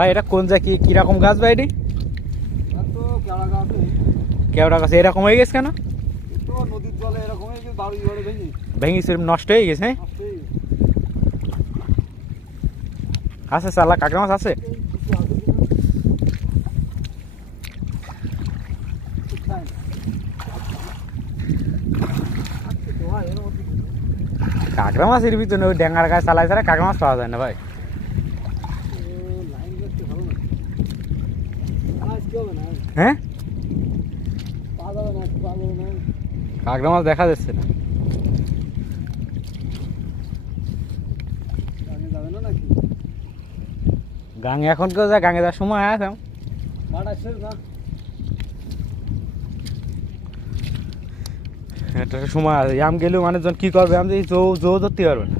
ভাই এটা কোন জায়গা কিরকম গাছ ভাই এটি? কেওড়া গাছ এরকম হয়ে গেছে কেন? নদীর জলে এরকম ভেঙে নষ্ট হয়ে গেছে হ্যাঁ? আছে চালা কাঁকড়া মাছ আছে? কাঁকড়া মাছের ভিতরে ওই ড্যাঙ্গার গাছ চালাই ছাড়া কাঁকড়া মাছ পাওয়া যায় না ভাই। হ্যাঁ কাঁকড়া মাছ দেখা যাচ্ছে না। গাঙে এখন কেউ যায়? গাঙে যাওয়ার সময় আছে একটা সময় আছে। আম গেলেও মানুষজন কি করবে? আমি জো জো ধরতে পারবে না।